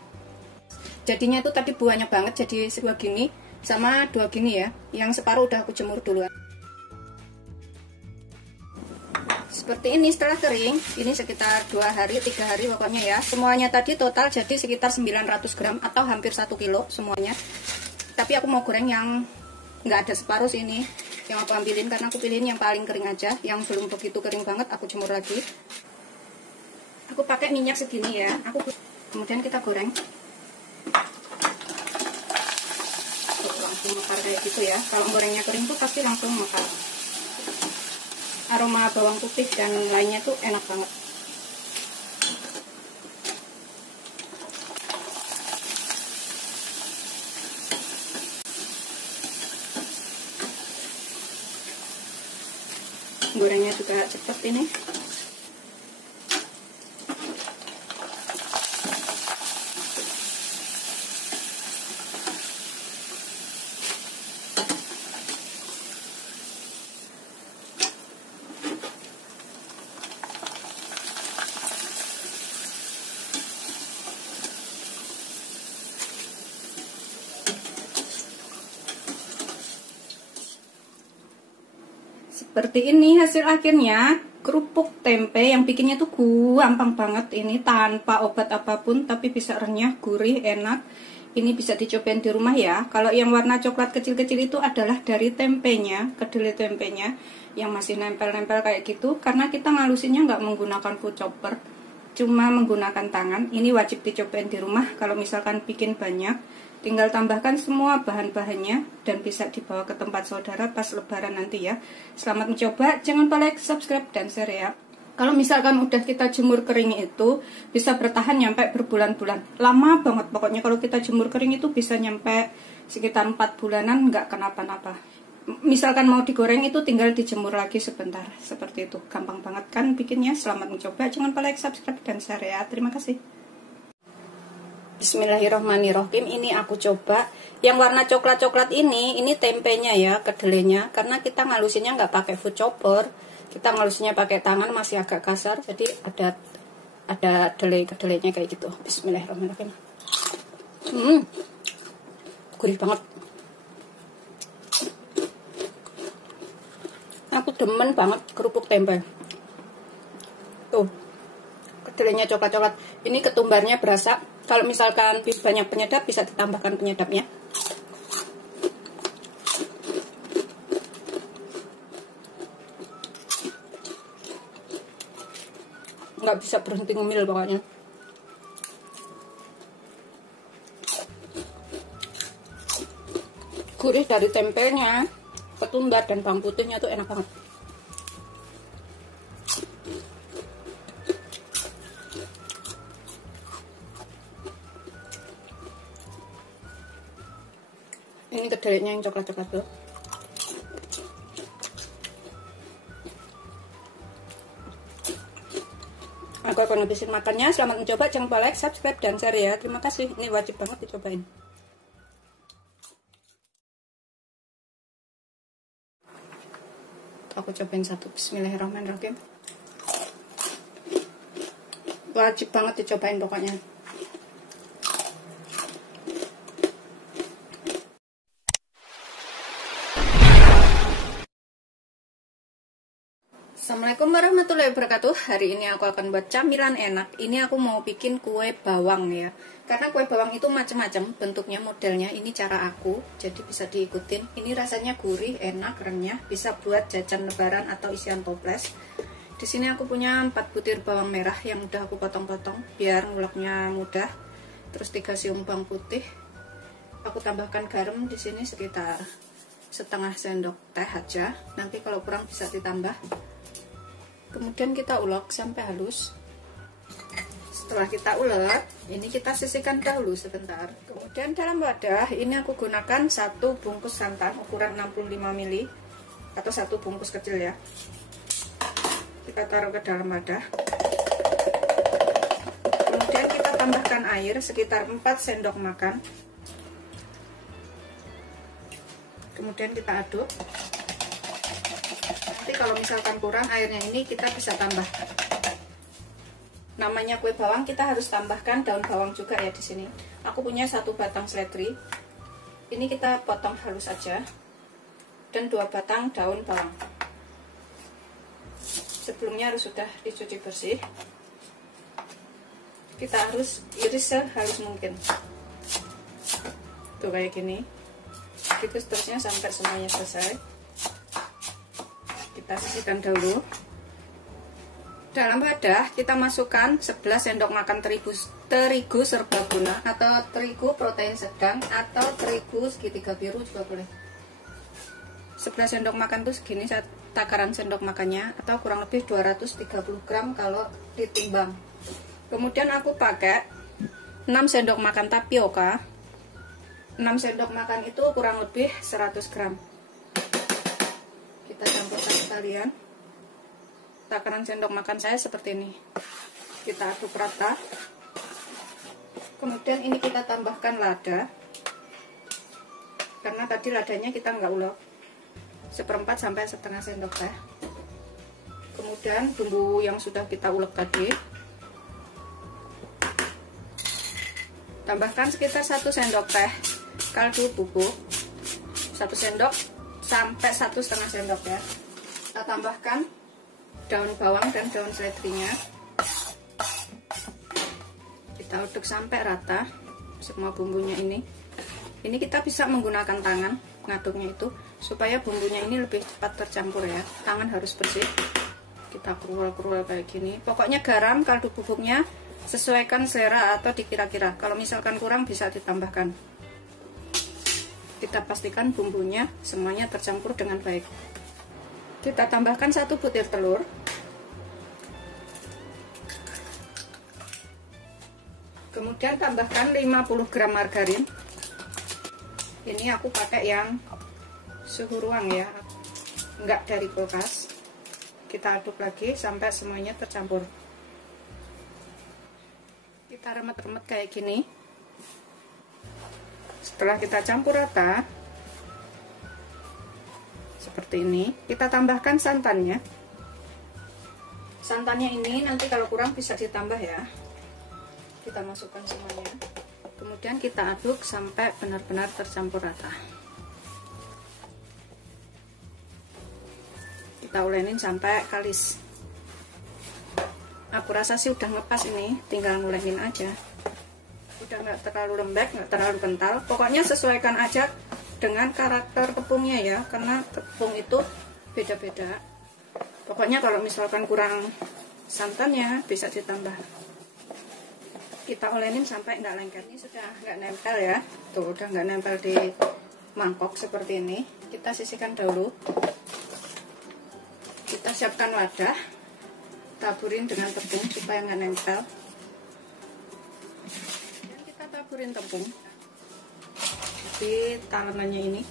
Jadinya itu tadi buahnya banget, jadi sebuah gini sama 2 gini ya. Yang separuh udah aku jemur duluan. Seperti ini setelah kering, ini sekitar 2-3 hari pokoknya ya. Semuanya tadi total jadi sekitar 900 gram atau hampir 1 kilo semuanya. Tapi aku mau goreng yang nggak ada separuh sini, yang aku ambilin karena aku pilihin yang paling kering aja. Yang belum begitu kering banget aku jemur lagi. Aku pakai minyak segini ya. Kemudian kita goreng. Langsung mekar kayak gitu ya. Kalau gorengnya kering tuh pasti langsung mekar. Aroma bawang putih dan lainnya tuh enak banget. Gorengnya juga cepet ini. Seperti ini hasil akhirnya, kerupuk tempe yang bikinnya tuh gampang banget ini, tanpa obat apapun, tapi bisa renyah, gurih, enak. Ini bisa dicobain di rumah ya. Kalau yang warna coklat kecil-kecil itu adalah dari tempenya, kedelai tempenya. yang masih nempel-nempel kayak gitu, karena kita ngalusinnya nggak menggunakan food chopper, cuma menggunakan tangan. Ini wajib dicobain di rumah. Kalau misalkan bikin banyak, tinggal tambahkan semua bahan-bahannya dan bisa dibawa ke tempat saudara pas lebaran nanti ya. Selamat mencoba, jangan lupa like, subscribe, dan share ya. Kalau misalkan udah kita jemur kering itu bisa bertahan nyampe berbulan-bulan, lama banget pokoknya. Kalau kita jemur kering itu bisa nyampe sekitar 4 bulanan nggak kenapa-napa. Misalkan mau digoreng itu tinggal dijemur lagi sebentar, seperti itu. Gampang banget kan bikinnya. Selamat mencoba, jangan lupa like, subscribe, dan share ya. Terima kasih. Bismillahirrahmanirrahim. Ini aku coba yang warna coklat-coklat ini tempenya ya, kedelainya. Karena kita ngalusinnya nggak pakai food chopper, kita ngalusinnya pakai tangan, masih agak kasar, jadi ada kedelainya kayak gitu. Bismillahirrahmanirrahim. Gurih banget. Aku demen banget kerupuk tempe. Tuh, kedelainya coklat-coklat. Ini ketumbarnya berasa. Kalau misalkan banyak penyedap, bisa ditambahkan penyedapnya. Nggak bisa berhenti ngemil pokoknya. Gurih dari tempenya, ketumbar, dan bawang putihnya tuh enak banget. Ini kedelainya yang coklat-coklat tuh. Aku akan habisin makannya. Selamat mencoba, jangan lupa like, subscribe, dan share ya. Terima kasih. Ini wajib banget dicobain. Aku cobain satu. Bismillahirrahmanirrahim. Wajib banget dicobain pokoknya. Assalamualaikum warahmatullahi wabarakatuh. Hari ini aku akan buat camilan enak. Ini aku mau bikin kue bawang ya. Karena kue bawang itu macam-macam bentuknya, modelnya. Ini cara aku, jadi bisa diikutin. Ini rasanya gurih, enak, renyah. Bisa buat jajan lebaran atau isian toples. Di sini aku punya 4 butir bawang merah yang udah aku potong-potong biar nguleknya mudah. Terus 3 siung bawang putih. Aku tambahkan garam di sini sekitar setengah sendok teh aja. Nanti kalau kurang bisa ditambah. Kemudian kita ulek sampai halus. Setelah kita ulek, ini kita sisihkan dahulu sebentar. Kemudian dalam wadah ini aku gunakan 1 bungkus santan ukuran 65 ml atau 1 bungkus kecil ya. Kita taruh ke dalam wadah. Kemudian kita tambahkan air sekitar 4 sendok makan. Kemudian kita aduk. Nanti kalau misalkan kurang airnya ini kita bisa tambah. Namanya kue bawang, kita harus tambahkan daun bawang juga ya di sini. Aku punya 1 batang seledri. Ini kita potong halus aja. Dan 2 batang daun bawang. Sebelumnya harus sudah dicuci bersih. Kita harus iris sehalus mungkin. Tuh kayak gini. Gitu seterusnya sampai semuanya selesai. Kita sisihkan dahulu. Dalam wadah kita masukkan 11 sendok makan terigu serbaguna atau terigu protein sedang atau terigu segitiga biru juga boleh. 11 sendok makan tuh segini takaran sendok makannya, atau kurang lebih 230 gram kalau ditimbang. Kemudian aku pakai 6 sendok makan tapioka. 6 sendok makan itu kurang lebih 100 gram. Kita campurkan sekalian. Takaran sendok makan saya seperti ini. Kita aduk rata. Kemudian ini kita tambahkan lada. Karena tadi ladanya kita nggak ulek. 1/4 sampai setengah sendok teh. Kemudian bumbu yang sudah kita ulek tadi. Tambahkan sekitar 1 sendok teh kaldu bubuk. 1 sendok sampai 1,5 sendok ya. Kita tambahkan daun bawang dan daun seledrinya. Kita aduk sampai rata semua bumbunya ini. Ini kita bisa menggunakan tangan ngaduknya itu supaya bumbunya ini lebih cepat tercampur ya. Tangan harus bersih. Kita kerual-kerual kayak gini. Pokoknya garam, kaldu bubuknya sesuaikan selera atau dikira-kira. Kalau misalkan kurang bisa ditambahkan. Kita pastikan bumbunya semuanya tercampur dengan baik. Kita tambahkan 1 butir telur. Kemudian tambahkan 50 gram margarin. Ini aku pakai yang suhu ruang ya, enggak dari kulkas. Kita aduk lagi sampai semuanya tercampur. Kita remet-remet kayak gini. Setelah kita campur rata seperti ini, kita tambahkan santannya. Santannya ini nanti kalau kurang bisa ditambah ya. Kita masukkan semuanya. Kemudian kita aduk sampai benar-benar tercampur rata. Kita ulenin sampai kalis. Aku rasa sih udah ngepas ini, tinggal ngulenin aja. Udah nggak terlalu lembek, nggak terlalu kental. Pokoknya sesuaikan aja dengan karakter tepungnya ya, karena tepung itu beda-beda. Pokoknya kalau misalkan kurang santannya bisa ditambah. Kita ulenin sampai nggak lengket. Ini sudah nggak nempel ya, tuh udah nggak nempel di mangkok seperti ini. Kita sisihkan dahulu. Kita siapkan wadah, taburin dengan tepung supaya nggak nempel. Dan kita taburin tepung di talenannya ini.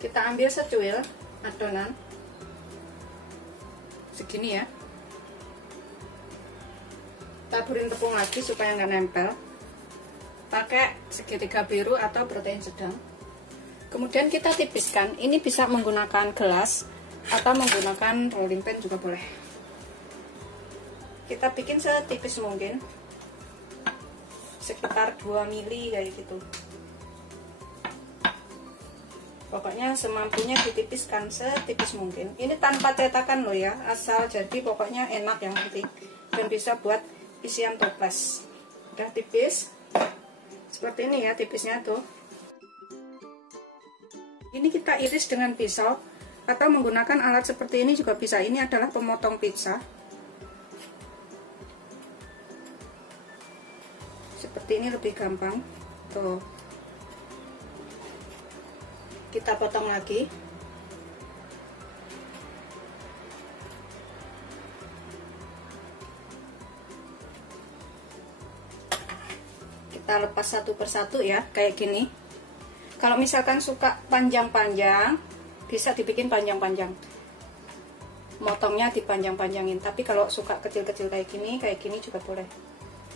Kita ambil secuil adonan segini ya. Taburin tepung lagi supaya nggak nempel. Pakai segitiga biru atau protein sedang. Kemudian kita tipiskan. Ini bisa menggunakan gelas atau menggunakan rolling pin juga boleh. Kita bikin setipis mungkin, sekitar 2 mili kayak gitu. Pokoknya semampunya ditipiskan setipis mungkin. Ini tanpa cetakan loh ya, asal jadi pokoknya enak yang penting. Dan bisa buat isian toples. Udah tipis seperti ini ya, tipisnya tuh. Ini kita iris dengan pisau atau menggunakan alat seperti ini juga bisa. Ini adalah pemotong pizza. Seperti ini lebih gampang tuh. Kita potong lagi. Kita lepas satu persatu ya, kayak gini. Kalau misalkan suka panjang-panjang, bisa dibikin panjang-panjang. Motongnya dipanjang-panjangin. Tapi kalau suka kecil-kecil kayak gini juga boleh.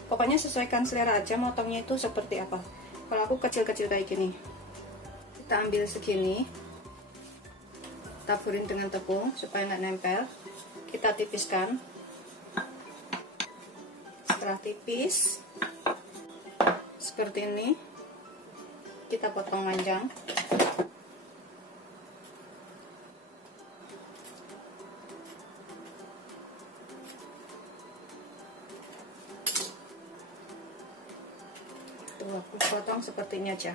Pokoknya sesuaikan selera aja motongnya itu seperti apa. Kalau aku kecil-kecil kayak gini. Kita ambil segini. Taburin dengan tepung supaya nggak nempel. Kita tipiskan. Setelah tipis seperti ini, kita potong panjang. Tuh aku potong seperti ini aja.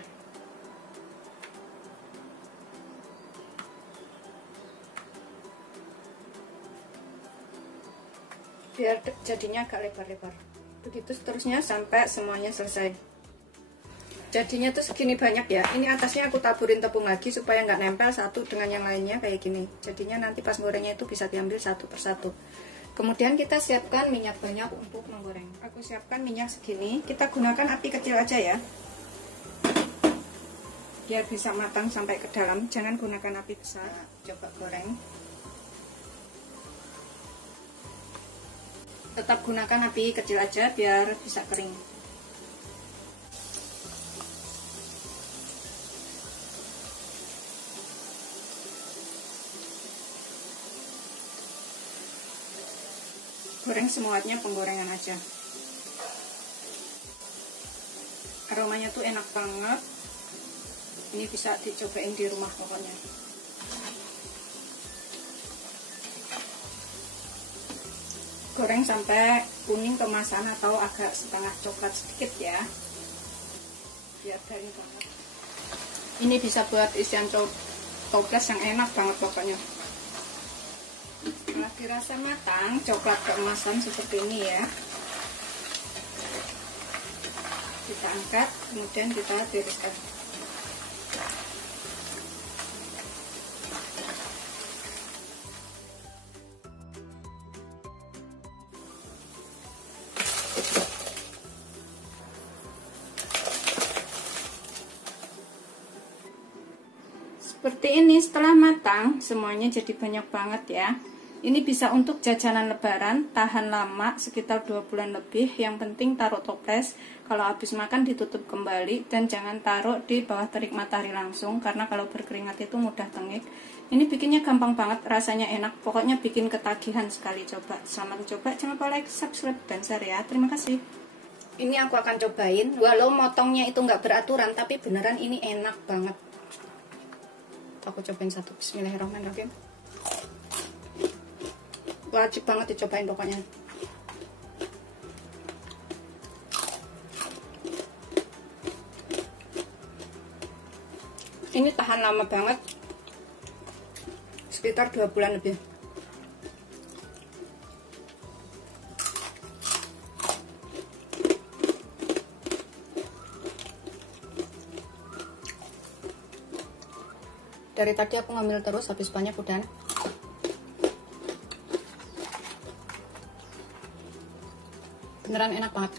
Biar jadinya agak lebar-lebar. Begitu seterusnya sampai semuanya selesai. Jadinya tuh segini banyak ya. Ini atasnya aku taburin tepung lagi supaya nggak nempel satu dengan yang lainnya kayak gini. Jadinya nanti pas gorengnya itu bisa diambil satu persatu. Kemudian kita siapkan minyak banyak untuk menggoreng. Aku siapkan minyak segini. Kita gunakan api kecil aja ya, biar bisa matang sampai ke dalam. Jangan gunakan api besar. Coba goreng. Tetap gunakan api kecil aja biar bisa kering. Goreng semuanya penggorengan aja. Aromanya tuh enak banget. Ini bisa dicobain di rumah pokoknya. Goreng sampai kuning kemasan atau agak setengah coklat sedikit ya. Biadain banget. Ini bisa buat isian toples yang enak banget pokoknya. Setelah dirasa matang, coklat keemasan seperti ini ya. Kita angkat, kemudian kita tiriskan. Seperti ini, setelah matang semuanya jadi banyak banget ya. Ini bisa untuk jajanan lebaran, tahan lama sekitar 2 bulan lebih. Yang penting taruh toples, kalau habis makan ditutup kembali, dan jangan taruh di bawah terik matahari langsung karena kalau berkeringat itu mudah tengik. Ini bikinnya gampang banget, rasanya enak, pokoknya bikin ketagihan sekali. Coba, selamat coba, jangan lupa like, subscribe, dan share ya. Terima kasih. Ini aku akan cobain, walau motongnya itu nggak beraturan, tapi beneran ini enak banget. Aku cobain satu. Bismillahirrahmanirrahim. Wajib banget dicobain pokoknya. Ini tahan lama banget, sekitar 2 bulan lebih. Dari tadi aku ngambil terus, habis banyak udah. Beneran enak banget.